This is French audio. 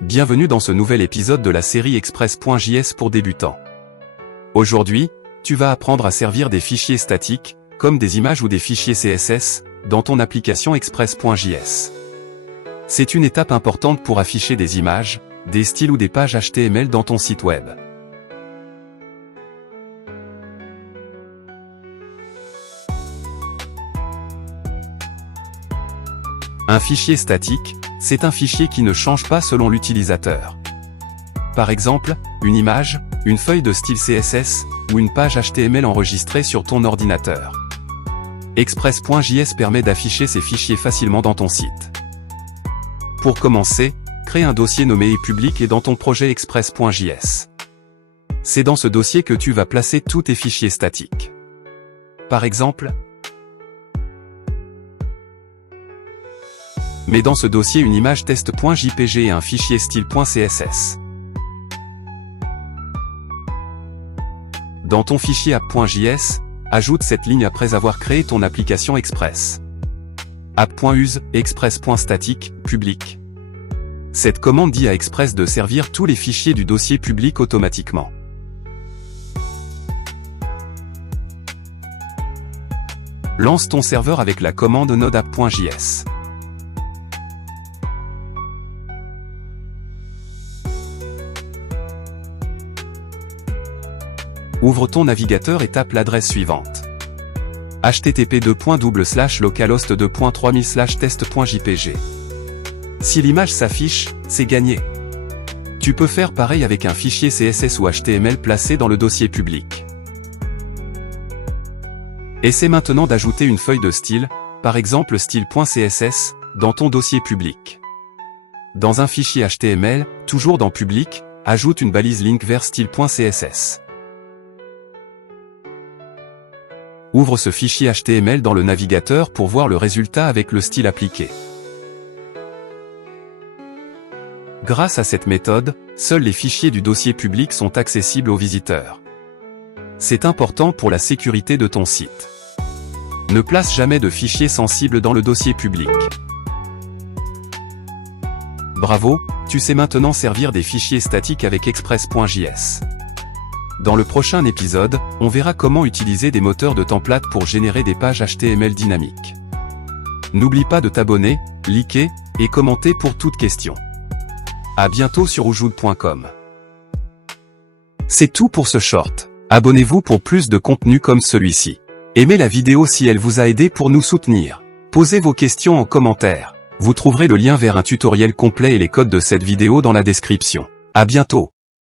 Bienvenue dans ce nouvel épisode de la série Express.js pour débutants. Aujourd'hui, tu vas apprendre à servir des fichiers statiques, comme des images ou des fichiers CSS, dans ton application Express.js. C'est une étape importante pour afficher des images, des styles ou des pages HTML dans ton site web. Un fichier statique, c'est un fichier qui ne change pas selon l'utilisateur. Par exemple, une image, une feuille de style CSS, ou une page HTML enregistrée sur ton ordinateur. Express.js permet d'afficher ces fichiers facilement dans ton site. Pour commencer, crée un dossier nommé public et dans ton projet Express.js. C'est dans ce dossier que tu vas placer tous tes fichiers statiques. Par exemple, mets dans ce dossier une image test.jpg et un fichier style.css. Dans ton fichier app.js, ajoute cette ligne après avoir créé ton application Express. app.use, express.static, public. Cette commande dit à Express de servir tous les fichiers du dossier public automatiquement. Lance ton serveur avec la commande node app.js. Ouvre ton navigateur et tape l'adresse suivante. http://localhost2.3000/test.jpg. Si l'image s'affiche, c'est gagné. Tu peux faire pareil avec un fichier CSS ou HTML placé dans le dossier public. Essaie maintenant d'ajouter une feuille de style, par exemple style.css, dans ton dossier public. Dans un fichier HTML, toujours dans public, ajoute une balise link vers style.css. Ouvre ce fichier HTML dans le navigateur pour voir le résultat avec le style appliqué. Grâce à cette méthode, seuls les fichiers du dossier public sont accessibles aux visiteurs. C'est important pour la sécurité de ton site. Ne place jamais de fichiers sensibles dans le dossier public. Bravo, tu sais maintenant servir des fichiers statiques avec Express.js. Dans le prochain épisode, on verra comment utiliser des moteurs de templates pour générer des pages HTML dynamiques. N'oublie pas de t'abonner, liker et commenter pour toute question. À bientôt sur wujud.com. C'est tout pour ce short. Abonnez-vous pour plus de contenu comme celui-ci. Aimez la vidéo si elle vous a aidé pour nous soutenir. Posez vos questions en commentaire. Vous trouverez le lien vers un tutoriel complet et les codes de cette vidéo dans la description. À bientôt.